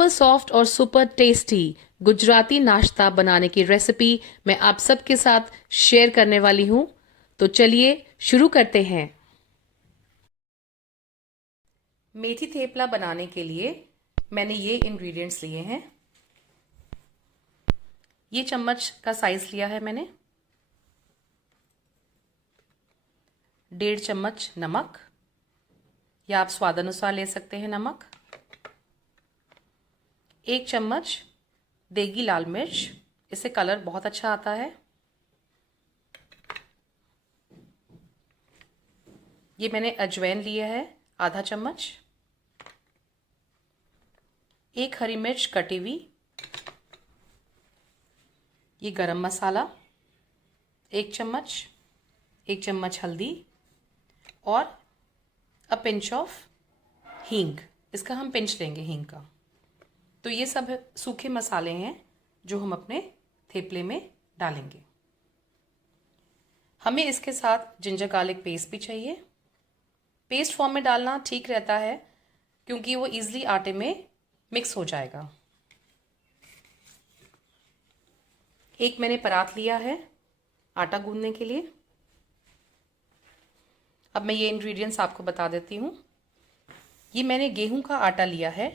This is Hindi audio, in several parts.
सुपर सॉफ्ट और सुपर टेस्टी गुजराती नाश्ता बनाने की रेसिपी मैं आप सबके साथ शेयर करने वाली हूं। तो चलिए शुरू करते हैं। मेथी थेपला बनाने के लिए मैंने ये इंग्रेडिएंट्स लिए हैं। ये चम्मच का साइज लिया है मैंने। 1.5 चम्मच नमक, या आप स्वाद अनुसार ले सकते हैं नमक। 1 चम्मच देगी लाल मिर्च, इससे कलर बहुत अच्छा आता है। ये मैंने अजवाइन लिया है आधा चम्मच। 1 हरी मिर्च कटी हुई। ये गरम मसाला 1 चम्मच। 1 चम्मच हल्दी और अ पिंच ऑफ हींग। इसका हम पिंच लेंगे हींग का। तो ये सब सूखे मसाले हैं जो हम अपने थेपले में डालेंगे। हमें इसके साथ जिंजर गार्लिक पेस्ट भी चाहिए। पेस्ट फॉर्म में डालना ठीक रहता है क्योंकि वो इजीली आटे में मिक्स हो जाएगा। एक मैंने परात लिया है आटा गूंदने के लिए। अब मैं ये इंग्रेडिएंट्स आपको बता देती हूँ। ये मैंने गेहूं का आटा लिया है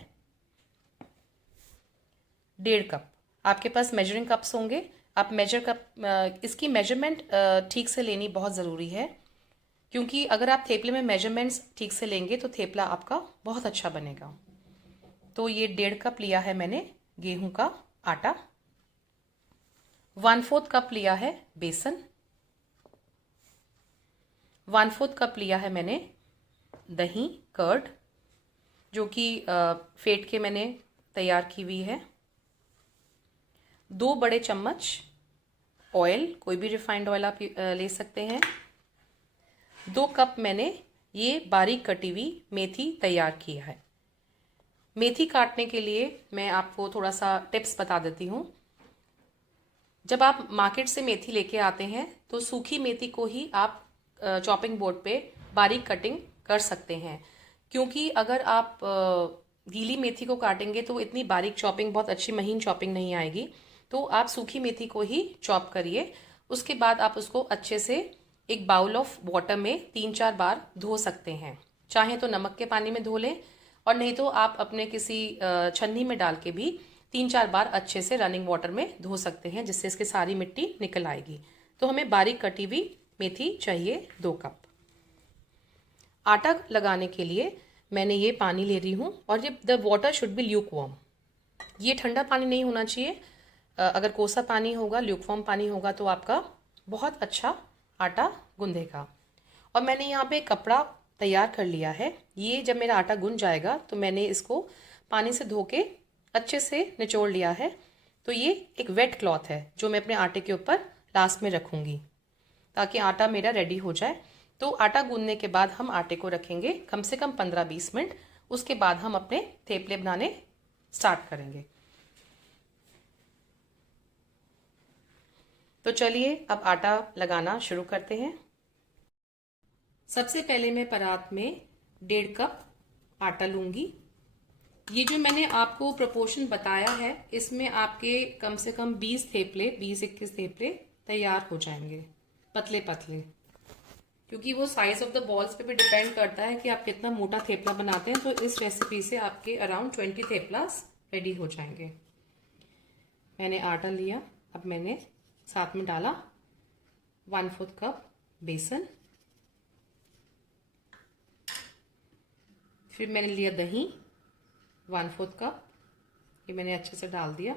1.5 कप। आपके पास मेजरिंग कप्स होंगे, आप मेजर कप, इसकी मेजरमेंट ठीक से लेनी बहुत ज़रूरी है क्योंकि अगर आप थेपले में मेजरमेंट्स ठीक से लेंगे तो थेपला आपका बहुत अच्छा बनेगा। तो ये 1.5 कप लिया है मैंने गेहूं का आटा। 1/4 कप लिया है बेसन। 1/4 कप लिया है मैंने दही कर्ड, जो कि फेंट के मैंने तैयार की हुई है। 2 बड़े चम्मच ऑयल, कोई भी रिफाइंड ऑयल आप ले सकते हैं। 2 कप मैंने ये बारीक कटी हुई मेथी तैयार किया है। मेथी काटने के लिए मैं आपको थोड़ा सा टिप्स बता देती हूँ। जब आप मार्केट से मेथी लेके आते हैं तो सूखी मेथी को ही आप चॉपिंग बोर्ड पे बारीक कटिंग कर सकते हैं, क्योंकि अगर आप गीली मेथी को काटेंगे तो इतनी बारीक चॉपिंग, बहुत अच्छी महीन चॉपिंग नहीं आएगी। तो आप सूखी मेथी को ही चॉप करिए। उसके बाद आप उसको अच्छे से एक बाउल ऑफ वाटर में 3-4 बार धो सकते हैं। चाहे तो नमक के पानी में धो लें और नहीं तो आप अपने किसी छन्नी में डाल के भी 3-4 बार अच्छे से रनिंग वाटर में धो सकते हैं, जिससे इसकी सारी मिट्टी निकल आएगी। तो हमें बारीक कटी हुई मेथी चाहिए 2 कप। आटा लगाने के लिए मैंने ये पानी ले रही हूँ और ये the water should be Luke warm. ये ठंडा पानी नहीं होना चाहिए। अगर कोसा पानी होगा, ल्यूक वार्म पानी होगा तो आपका बहुत अच्छा आटा गूंधेगा। और मैंने यहाँ पे कपड़ा तैयार कर लिया है। ये जब मेरा आटा गूंज जाएगा तो मैंने इसको पानी से धो के अच्छे से निचोड़ लिया है। तो ये एक वेट क्लॉथ है जो मैं अपने आटे के ऊपर लास्ट में रखूंगी ताकि आटा मेरा रेडी हो जाए। तो आटा गूंदने के बाद हम आटे को रखेंगे कम से कम 15-20 मिनट। उसके बाद हम अपने थेपले बनाने स्टार्ट करेंगे। तो चलिए अब आटा लगाना शुरू करते हैं। सबसे पहले मैं परात में 1.5 कप आटा लूंगी। ये जो मैंने आपको प्रोपोर्शन बताया है इसमें आपके कम से कम 20-21 थेपले तैयार हो जाएंगे, पतले पतले। क्योंकि वो साइज ऑफ द बॉल्स पे भी डिपेंड करता है कि आप कितना मोटा थेपला बनाते हैं। तो इस रेसिपी से आपके अराउंड 20 थेपलास रेडी हो जाएंगे। मैंने आटा लिया। अब मैंने साथ में डाला 1/4 कप बेसन। फिर मैंने लिया दही 1/4 कप, ये मैंने अच्छे से डाल दिया।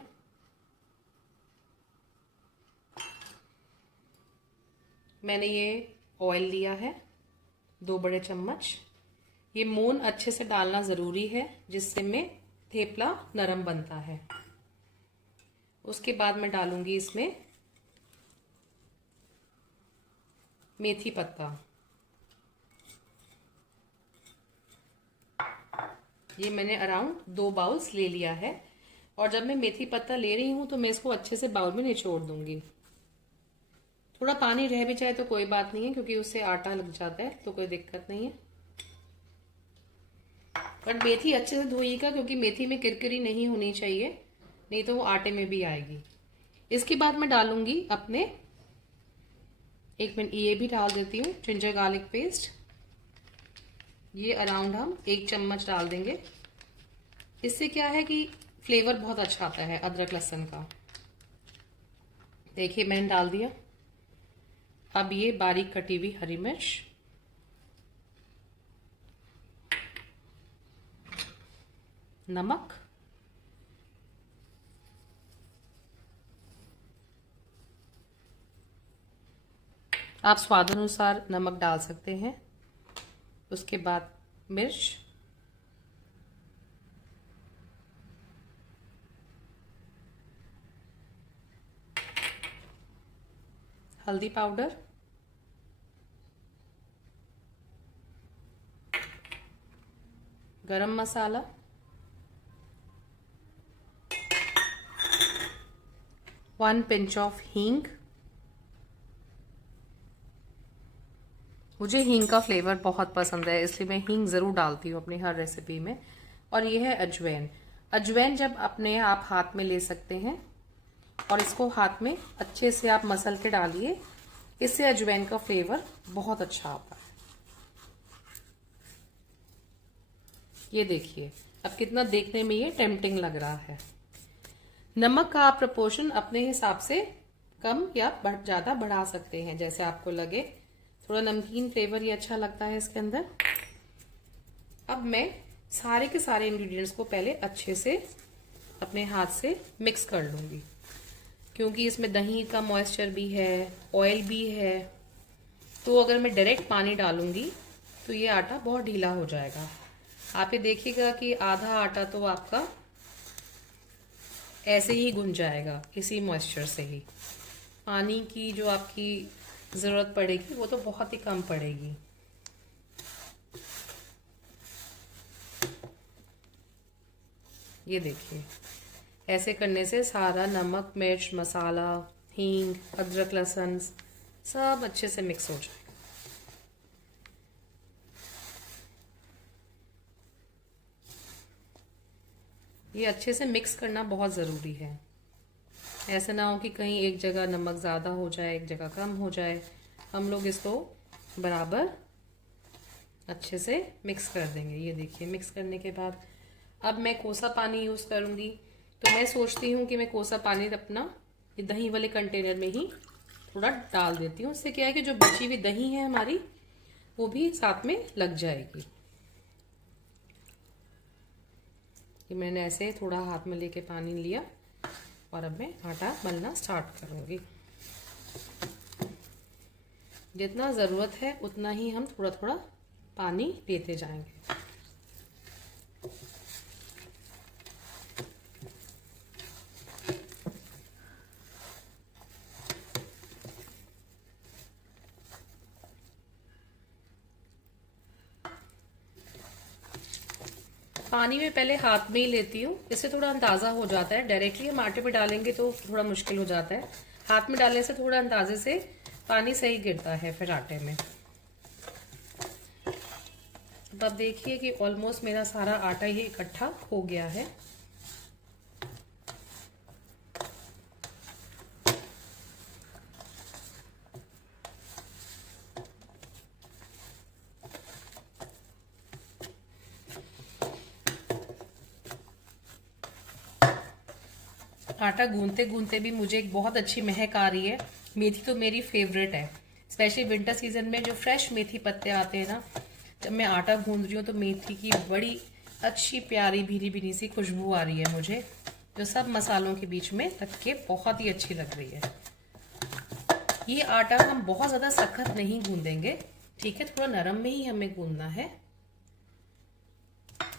मैंने ये ऑयल लिया है 2 बड़े चम्मच। ये मोन अच्छे से डालना ज़रूरी है जिससे में थेपला नरम बनता है। उसके बाद मैं डालूंगी इसमें मेथी पत्ता। ये मैंने अराउंड 2 बाउल्स ले लिया है। और जब मैं मेथी पत्ता ले रही हूँ तो मैं इसको अच्छे से बाउल में निचोड़ दूंगी। थोड़ा पानी रह भी जाए तो कोई बात नहीं है क्योंकि उससे आटा लग जाता है, तो कोई दिक्कत नहीं है। पर मेथी अच्छे से धोइएगा क्योंकि मेथी में किरकिरी नहीं होनी चाहिए, नहीं तो वो आटे में भी आएगी। इसके बाद मैं डालूंगी अपने, एक मिनट ये भी डाल देती हूँ, जिंजर गार्लिक पेस्ट। ये अराउंड हम 1 चम्मच डाल देंगे। इससे क्या है कि फ्लेवर बहुत अच्छा आता है अदरक लहसुन का। देखिए मैंने डाल दिया। अब ये बारीक कटी हुई हरी मिर्च, नमक, आप स्वाद अनुसार नमक डाल सकते हैं। उसके बाद मिर्च, हल्दी पाउडर, गरम मसाला, वन पिंच ऑफ हींग। मुझे हींग का फ्लेवर बहुत पसंद है, इसलिए मैं हींग ज़रूर डालती हूँ अपनी हर रेसिपी में। और ये है अजवाइन। अजवाइन जब अपने आप हाथ में ले सकते हैं और इसको हाथ में अच्छे से आप मसल के डालिए, इससे अजवाइन का फ्लेवर बहुत अच्छा आता है। ये देखिए अब कितना देखने में ये टेम्पटिंग लग रहा है। नमक का आप प्रपोर्शन अपने हिसाब से कम या ज़्यादा बढ़ा सकते हैं, जैसे आपको लगे। थोड़ा नमकीन फ्लेवर ये अच्छा लगता है इसके अंदर। अब मैं सारे के सारे इंग्रेडिएंट्स को पहले अच्छे से अपने हाथ से मिक्स कर लूँगी, क्योंकि इसमें दही का मॉइस्चर भी है, ऑयल भी है। तो अगर मैं डायरेक्ट पानी डालूंगी तो ये आटा बहुत ढीला हो जाएगा। आप ये देखिएगा कि आधा आटा तो आपका ऐसे ही गुंज जाएगा इसी मॉइस्चर से ही। पानी की जो आपकी ज़रूरत पड़ेगी वो तो बहुत ही कम पड़ेगी। ये देखिए ऐसे करने से सारा नमक, मिर्च, मसाला, हींग, अदरक लहसुन सब अच्छे से मिक्स हो जाएगा। ये अच्छे से मिक्स करना बहुत ज़रूरी है। ऐसा ना हो कि कहीं एक जगह नमक ज़्यादा हो जाए, एक जगह कम हो जाए। हम लोग इसको बराबर अच्छे से मिक्स कर देंगे। ये देखिए मिक्स करने के बाद अब मैं कोसा पानी यूज़ करूँगी। तो मैं सोचती हूँ कि मैं कोसा पानी अपना ये दही वाले कंटेनर में ही थोड़ा डाल देती हूँ। इससे क्या है कि जो बची हुई दही है हमारी वो भी साथ में लग जाएगी। कि मैंने ऐसे थोड़ा हाथ में लेके पानी लिया और अब मैं आटा मलना स्टार्ट करूँगी। जितना ज़रूरत है उतना ही हम थोड़ा थोड़ा पानी लेते जाएंगे। पानी में पहले हाथ में ही लेती हूँ, इससे थोड़ा अंदाज़ा हो जाता है। डायरेक्टली हम आटे पे डालेंगे तो थोड़ा मुश्किल हो जाता है। हाथ में डालने से थोड़ा अंदाजे से पानी सही गिरता है फिर आटे में। अब देखिए कि ऑलमोस्ट मेरा सारा आटा ये इकट्ठा हो गया है। आटा गूंथते गूंथते भी मुझे एक बहुत अच्छी महक आ रही है। मेथी तो मेरी फेवरेट है, स्पेशली विंटर सीजन में जो फ्रेश मेथी पत्ते आते हैं ना, जब मैं आटा गूंद रही हूँ तो मेथी की बड़ी अच्छी प्यारी भीनी भीनी सी खुशबू आ रही है मुझे, जो सब मसालों के बीच में रख के बहुत ही अच्छी लग रही है। ये आटा हम बहुत ज़्यादा सख्त नहीं गूंदेंगे, ठीक है, थोड़ा नरम में ही हमें गूंदना है,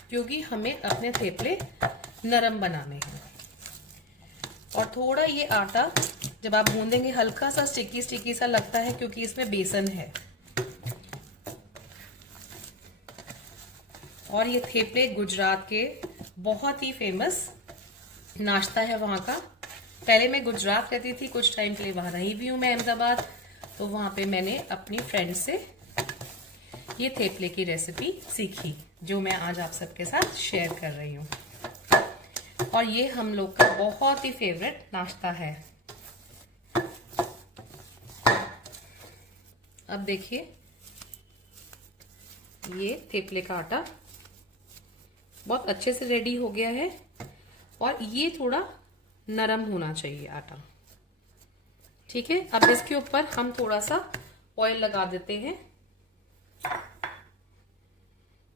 क्योंकि हमें अपने थेपले नरम बनाने हैं। और थोड़ा ये आटा जब आप गूंदेंगे हल्का सा स्टिकी स्टिकी सा लगता है, क्योंकि इसमें बेसन है। और ये थेपले गुजरात के बहुत ही फेमस नाश्ता है वहाँ का। पहले मैं गुजरात रहती थी, कुछ टाइम के लिए वहाँ रही भी हूँ मैं अहमदाबाद, तो वहाँ पे मैंने अपनी फ्रेंड से ये थेपले की रेसिपी सीखी जो मैं आज आप सबके साथ शेयर कर रही हूँ। और ये हम लोग का बहुत ही फेवरेट नाश्ता है। अब देखिए ये थेपले का आटा बहुत अच्छे से रेडी हो गया है और ये थोड़ा नरम होना चाहिए आटा। ठीक है, अब इसके ऊपर हम थोड़ा सा ऑयल लगा देते हैं।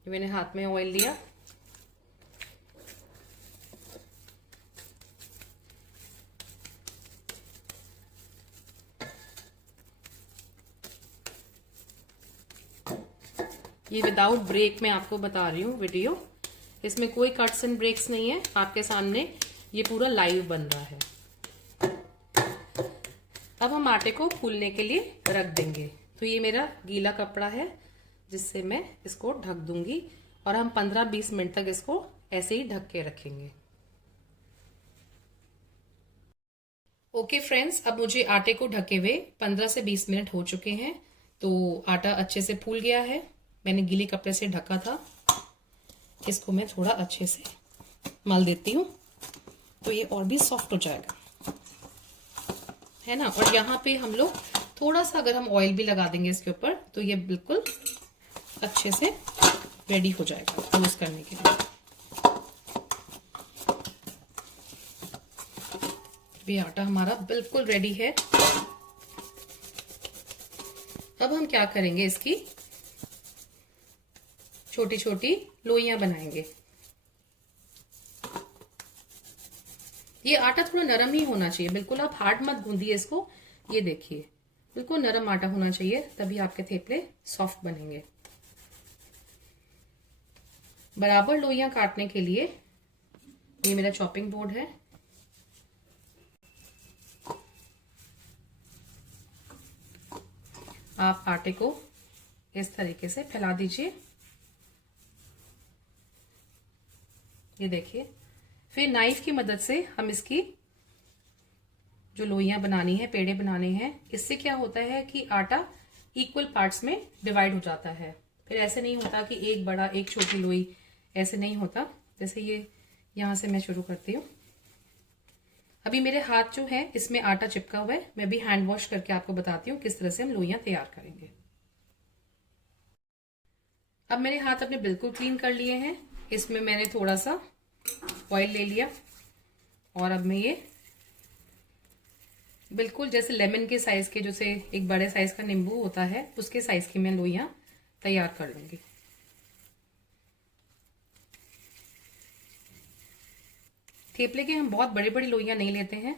मैंने हाथ में ऑयल लिया, ये विदाउट ब्रेक मैं आपको बता रही हूँ वीडियो, इसमें कोई कट्स एंड ब्रेक्स नहीं है, आपके सामने ये पूरा लाइव बन रहा है। अब हम आटे को फूलने के लिए रख देंगे। तो ये मेरा गीला कपड़ा है जिससे मैं इसको ढक दूंगी और हम 15-20 मिनट तक इसको ऐसे ही ढक के रखेंगे। ओके फ्रेंड्स, अब मुझे आटे को ढके हुए 15 से 20 मिनट हो चुके हैं। तो आटा अच्छे से फूल गया है, मैंने गीले कपड़े से ढका था। इसको मैं थोड़ा अच्छे से मल देती हूँ तो ये और भी सॉफ्ट हो जाएगा, है ना। और यहाँ पे हम लोग थोड़ा सा अगर हम ऑयल भी लगा देंगे इसके ऊपर तो ये बिल्कुल अच्छे से रेडी हो जाएगा रोस्ट करने के लिए। ये आटा हमारा बिल्कुल रेडी है। अब हम क्या करेंगे, इसकी छोटी छोटी लोइयां बनाएंगे। ये आटा थोड़ा नरम ही होना चाहिए, बिल्कुल आप हार्ड मत गूंदिए इसको। ये देखिए बिल्कुल नरम आटा होना चाहिए, तभी आपके थेपले सॉफ्ट बनेंगे। बराबर लोइयां काटने के लिए ये मेरा चॉपिंग बोर्ड है। आप आटे को इस तरीके से फैला दीजिए, ये देखिए। फिर नाइफ की मदद से हम इसकी जो लोइयां बनानी है, पेड़े बनाने हैं, इससे क्या होता है कि आटा इक्वल पार्ट्स में डिवाइड हो जाता है। फिर ऐसे नहीं होता कि एक बड़ा एक छोटी लोई, ऐसे नहीं होता। जैसे ये यहां से मैं शुरू करती हूँ। अभी मेरे हाथ जो है इसमें आटा चिपका हुआ है, मैं भी हैंड वॉश करके आपको बताती हूँ किस तरह से हम लोइयां तैयार करेंगे। अब मेरे हाथ अपने बिल्कुल क्लीन कर लिए हैं। इसमें मैंने थोड़ा सा ऑयल ले लिया और अब मैं ये बिल्कुल जैसे लेमन के साइज के, जैसे एक बड़े साइज का नींबू होता है उसके साइज की मैं लोइयां तैयार कर लूंगी। थेपले के हम बहुत बड़ी बड़ी लोइयां नहीं लेते हैं,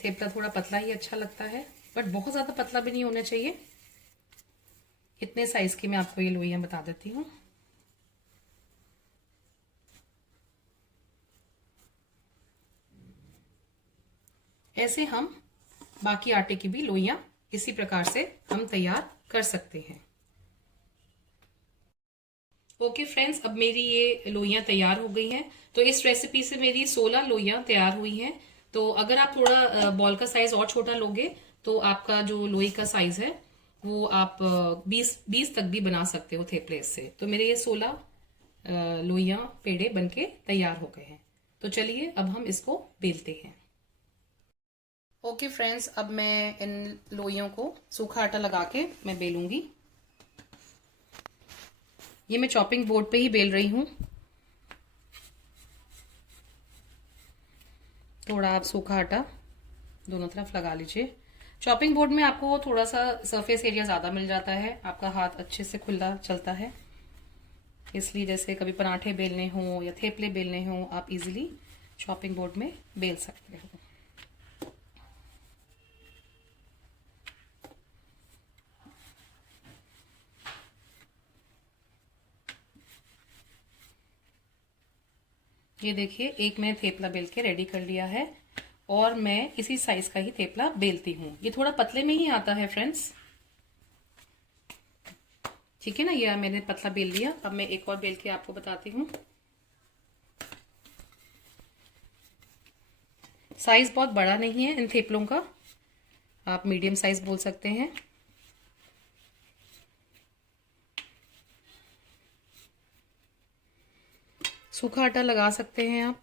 थेपला थोड़ा पतला ही अच्छा लगता है, बट बहुत ज्यादा पतला भी नहीं होना चाहिए। इतने साइज की मैं आपको ये लोइयां बता देती हूँ। ऐसे हम बाकी आटे की भी लोइयां इसी प्रकार से हम तैयार कर सकते हैं। ओके फ्रेंड्स, अब मेरी ये लोइयां तैयार हो गई हैं। तो इस रेसिपी से मेरी 16 लोइयां तैयार हुई हैं। तो अगर आप थोड़ा बॉल का साइज और छोटा लोगे तो आपका जो लोई का साइज है वो आप 20 तक भी बना सकते हो थेपले से। तो मेरे ये 16 लोइयां पेड़े बनके तैयार हो गए हैं। तो चलिए अब हम इसको बेलते हैं। ओके फ्रेंड्स, अब मैं इन लोइयों को सूखा आटा लगा के मैं बेलूंगी। ये मैं चॉपिंग बोर्ड पे ही बेल रही हूँ। थोड़ा आप सूखा आटा दोनों तरफ लगा लीजिए। चॉपिंग बोर्ड में आपको थोड़ा सा सरफेस एरिया ज्यादा मिल जाता है, आपका हाथ अच्छे से खुला चलता है, इसलिए जैसे कभी पराठे बेलने हो या थेपले बेलने हो आप इजीली चॉपिंग बोर्ड में बेल सकते हो। ये देखिए एक मैंने थेपला बेल के रेडी कर लिया है और मैं इसी साइज का ही थेपला बेलती हूँ। ये थोड़ा पतले में ही आता है फ्रेंड्स, ठीक है ना। ये मैंने पतला बेल लिया। अब मैं एक और बेल के आपको बताती हूँ। साइज बहुत बड़ा नहीं है इन थेपलों का, आप मीडियम साइज बोल सकते हैं। सूखा आटा लगा सकते हैं आप।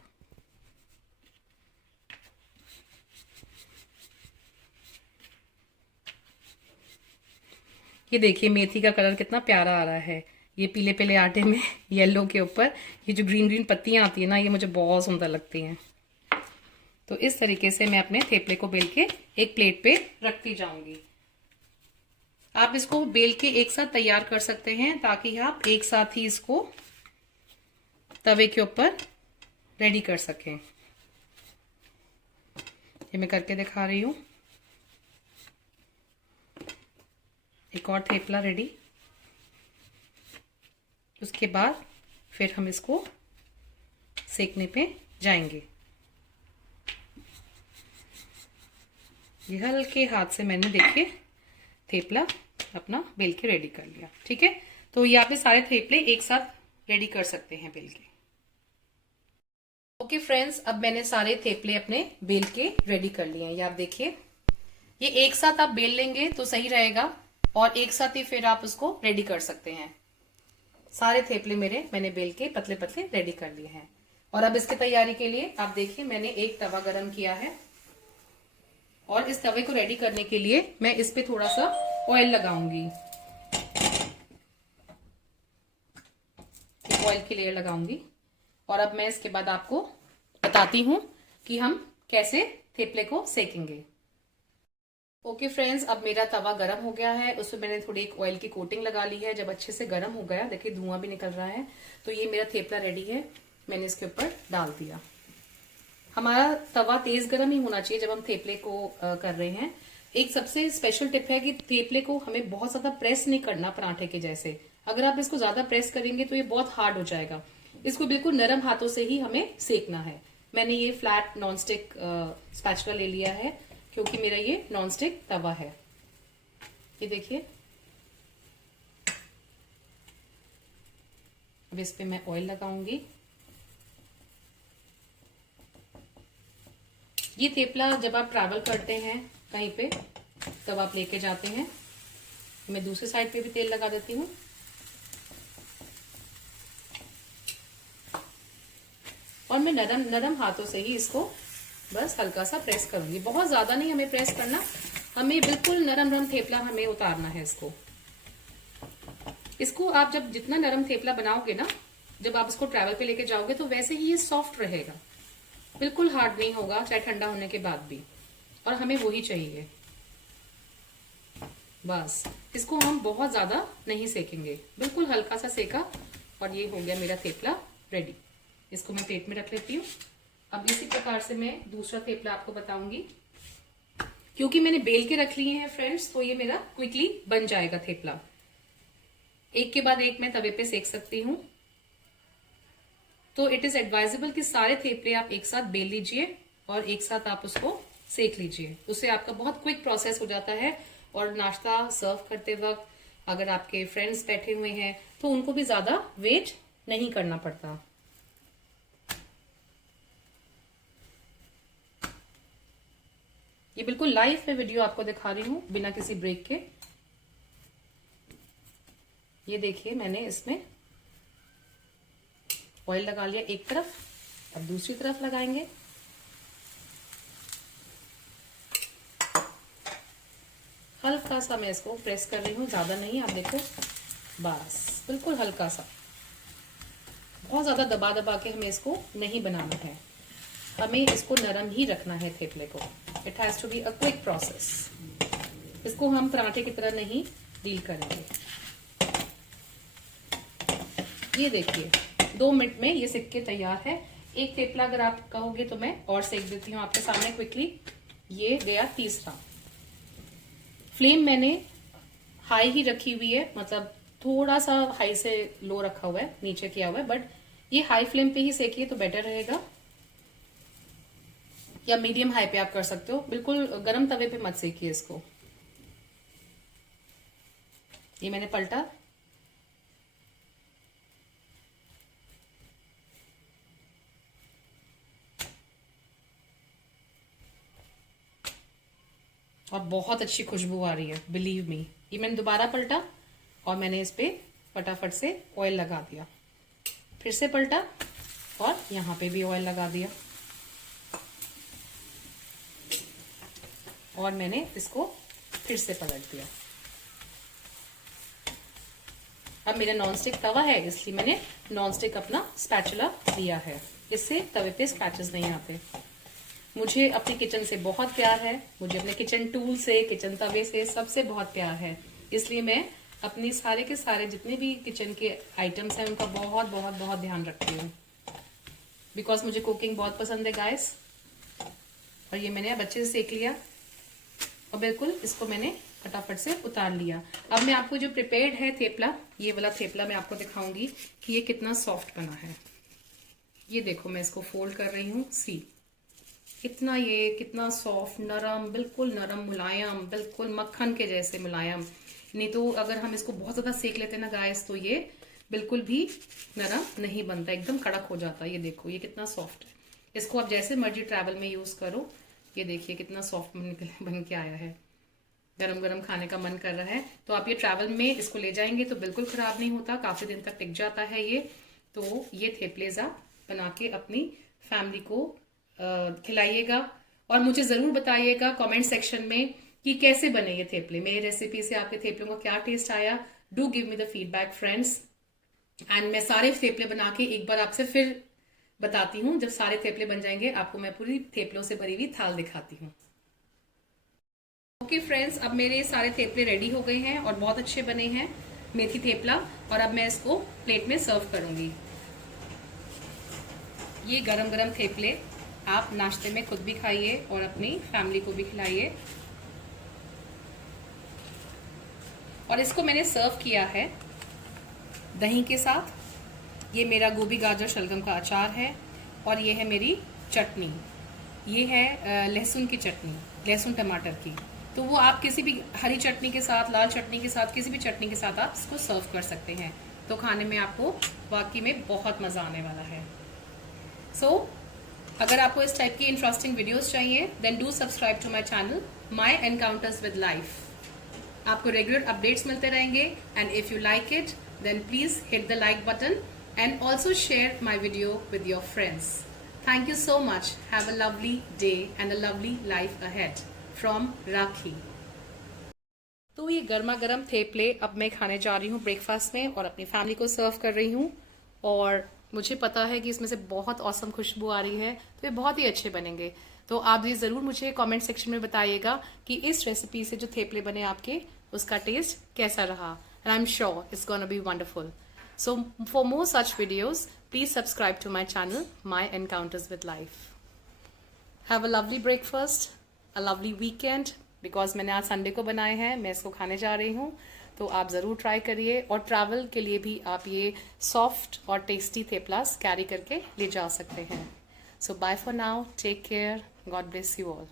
ये देखिए मेथी का कलर कितना प्यारा आ रहा है, ये पीले पीले आटे में येलो के ऊपर ये जो ग्रीन ग्रीन पत्तियां आती है ना, ये मुझे बहुत सुंदर लगती हैं। तो इस तरीके से मैं अपने थेपले को बेल के एक प्लेट पे रखती जाऊंगी। आप इसको बेल के एक साथ तैयार कर सकते हैं ताकि आप एक साथ ही इसको तवे के ऊपर रेडी कर सकें। ये मैं करके दिखा रही हूँ। एक और थेपला रेडी। उसके बाद फिर हम इसको सेकने पे जाएंगे। ये हल्के हाथ से मैंने देखिए थेपला अपना बेल के रेडी कर लिया। ठीक है, तो ये आप सारे थेपले एक साथ रेडी कर सकते हैं बेल के। ओके फ्रेंड्स, अब मैंने सारे थेपले अपने बेल के रेडी कर लिए हैं। ये आप देखिए, ये एक साथ आप बेल लेंगे तो सही रहेगा और एक साथ ही फिर आप उसको रेडी कर सकते हैं। सारे थेपले मैंने बेल के पतले पतले रेडी कर लिए हैं। और अब इसकी तैयारी के लिए आप देखिए मैंने एक तवा गरम किया है और इस तवे को रेडी करने के लिए मैं इस पे थोड़ा सा ऑयल लगाऊंगी। ऑयल की लेयर लगाऊंगी और अब मैं इसके बाद आपको बताती हूं कि हम कैसे थेपले को सेकेंगे। ओके फ्रेंड्स, अब मेरा तवा गरम हो गया है, उसमें मैंने थोड़ी एक ऑयल की कोटिंग लगा ली है। जब अच्छे से गरम हो गया, देखिए धुआं भी निकल रहा है, तो ये मेरा थेपला रेडी है। मैंने इसके ऊपर डाल दिया। हमारा तवा तेज गरम ही होना चाहिए जब हम थेपले को कर रहे हैं। एक सबसे स्पेशल टिप है कि थेपले को हमें बहुत ज्यादा प्रेस नहीं करना पराठे के जैसे। अगर आप इसको ज्यादा प्रेस करेंगे तो ये बहुत हार्ड हो जाएगा। इसको बिल्कुल नरम हाथों से ही हमें सेकना है। मैंने ये फ्लैट नॉनस्टिक स्पैचुला ले लिया है क्योंकि मेरा ये नॉनस्टिक तवा है। ये देखिए, अब इस पे मैं ऑयल लगाऊंगी। ये थेपला जब आप ट्रैवल करते हैं कहीं पे तब आप लेके जाते हैं। मैं दूसरी साइड पे भी तेल लगा देती हूँ। और मैं नरम नरम हाथों से ही इसको बस हल्का सा प्रेस करूंगी। बहुत ज्यादा नहीं हमें प्रेस करना, हमें बिल्कुल नरम नरम थेपला हमें उतारना है इसको आप जब जितना नरम थेपला बनाओगे ना, जब आप इसको ट्रैवल पे लेके जाओगे तो वैसे ही ये सॉफ्ट रहेगा, बिल्कुल हार्ड नहीं होगा चाहे ठंडा होने के बाद भी। और हमें वही चाहिए। बस इसको हम बहुत ज्यादा नहीं सेकेंगे, बिल्कुल हल्का सा सेका और ये हो गया मेरा थेपला रेडी। इसको मैं प्लेट में रख लेती हूँ। अब इसी प्रकार से मैं दूसरा थेपला आपको बताऊंगी। क्योंकि मैंने बेल के रख लिए हैं फ्रेंड्स, तो ये मेरा क्विकली बन जाएगा थेपला। एक के बाद एक मैं तवे पे सेक सकती हूँ। तो इट इज एडवाइजेबल कि सारे थेपले आप एक साथ बेल लीजिए और एक साथ आप उसको सेक लीजिए। उससे आपका बहुत क्विक प्रोसेस हो जाता है और नाश्ता सर्व करते वक्त अगर आपके फ्रेंड्स बैठे हुए हैं तो उनको भी ज्यादा वेट नहीं करना पड़ता। ये बिल्कुल लाइव में वीडियो आपको दिखा रही हूं बिना किसी ब्रेक के। ये देखिए मैंने इसमें ऑयल लगा लिया एक तरफ, अब दूसरी तरफ लगाएंगे। हल्का सा मैं इसको प्रेस कर रही हूँ, ज्यादा नहीं। आप देखो बस बिल्कुल हल्का सा, बहुत ज्यादा दबा दबा के हमें इसको नहीं बनाना है, हमें इसको नरम ही रखना है थेपले को। It has to be a quick process. इसको हम पराठे की तरह नहीं डील करेंगे। ये देखिए 2 मिनट में ये सिक के तैयार है। एक थेपला अगर आप कहोगे तो मैं और सेक देती हूँ आपके सामने क्विकली। ये गया तीसरा। फ्लेम मैंने हाई ही रखी हुई है, मतलब थोड़ा सा हाई से लो रखा हुआ है, नीचे किया हुआ है, बट ये हाई फ्लेम पे ही सेकिए तो बेटर रहेगा। या मीडियम हाई पे आप कर सकते हो, बिल्कुल गरम तवे पे मत सेकिए इसको। ये मैंने पलटा, और बहुत अच्छी खुशबू आ रही है, बिलीव मी। ये मैंने दोबारा पलटा और मैंने इस पे फटाफट से ऑयल लगा दिया। फिर से पलटा और यहाँ पे भी ऑयल लगा दिया और मैंने इसको फिर से पलट दिया। अब मेरा नॉनस्टिक तवा है इसलिए मैंने नॉनस्टिक अपना स्पैचुला लिया है, इससे तवे पे स्क्रैचेस नहीं आते। मुझे अपनी किचन से बहुत प्यार है, मुझे अपने किचन टूल से, किचन तवे से, सबसे बहुत प्यार है, इसलिए मैं अपने सारे के सारे जितने भी किचन के आइटम्स हैं उनका बहुत बहुत बहुत ध्यान रखती हूँ, बिकॉज मुझे कुकिंग बहुत पसंद है गाइस। और ये मैंने अब अच्छे से सेक लिया और बिल्कुल इसको मैंने फटाफट से उतार लिया। अब मैं आपको जो प्रिपेयर्ड है थेपला, ये वाला थेपला मैं आपको दिखाऊंगी कि ये कितना सॉफ्ट बना है। ये देखो मैं इसको फोल्ड कर रही हूँ, सी इतना ये कितना सॉफ्ट, नरम, बिल्कुल नरम मुलायम, बिल्कुल मक्खन के जैसे मुलायम। नहीं तो अगर हम इसको बहुत ज्यादा सेक लेते हैं ना गाइस तो ये बिल्कुल भी नरम नहीं बनता, एकदम कड़क हो जाता है। ये देखो ये कितना सॉफ्ट है, इसको आप जैसे मर्जी ट्रैवल में यूज करो। ये देखिए कितना सॉफ्ट बन के आया है, गरम गरम खाने का मन कर रहा है तो आप ये ट्रैवल में इसको ले जाएंगे तो बिल्कुल खराब नहीं होता, काफी दिन तक टिक जाता है ये। तो ये थेपलेज आप बना के अपनी फैमिली को खिलाइएगा और मुझे जरूर बताइएगा कमेंट सेक्शन में कि कैसे बने ये थेपले। मेरी रेसिपी से आपके थेपलों का क्या टेस्ट आया, do give me the feedback friends. And मैं सारे थेपले बना के एक बार आपसे फिर बताती हूँ, जब सारे थेपले बन जाएंगे आपको मैं पूरी थेपलों से भरी हुई थाल दिखाती हूँ। ओके फ्रेंड्स, अब मेरे सारे थेपले रेडी हो गए हैं और बहुत अच्छे बने हैं मेथी थेपला, और अब मैं इसको प्लेट में सर्व करूंगी। ये गरम गरम थेपले आप नाश्ते में खुद भी खाइए और अपनी फैमिली को भी खिलाइए। और इसको मैंने सर्व किया है दही के साथ। ये मेरा गोभी गाजर शलगम का अचार है और ये है मेरी चटनी, ये है लहसुन की चटनी, लहसुन टमाटर की। तो वो आप किसी भी हरी चटनी के साथ, लाल चटनी के साथ, किसी भी चटनी के साथ आप इसको सर्व कर सकते हैं। तो खाने में आपको वाकई में बहुत मजा आने वाला है। सो अगर आपको इस टाइप की इंटरेस्टिंग वीडियोस चाहिए then do subscribe to my channel my encounters with life. आपको रेगुलर अपडेट्स मिलते रहेंगे and if you like it then please hit the like button and also share my video with your friends. Thank you so much, have a lovely day and a lovely life ahead from Rakhi. तो ये गर्मा गर्म थेपले अब मैं खाने जा रही हूँ ब्रेकफास्ट में और अपनी फैमिली को सर्व कर रही हूँ। और मुझे पता है कि इसमें से बहुत औसम खुशबू आ रही है, तो ये बहुत ही अच्छे बनेंगे। तो आप ये जरूर मुझे कमेंट सेक्शन में बताइएगा कि इस रेसिपी से जो थेपले बने आपके उसका टेस्ट कैसा रहा। And I am sure it's gonna be wonderful. So for more such videos please subscribe to my channel my encounters with life. Have a lovely breakfast, a lovely weekend, because मैंने आज संडे को बनाए हैं, मैं इसको खाने जा रही हूँ। तो आप ज़रूर ट्राई करिए और ट्रैवल के लिए भी आप ये सॉफ्ट और टेस्टी थेपलास कैरी करके ले जा सकते हैं। So bye for now, take care, God bless you all.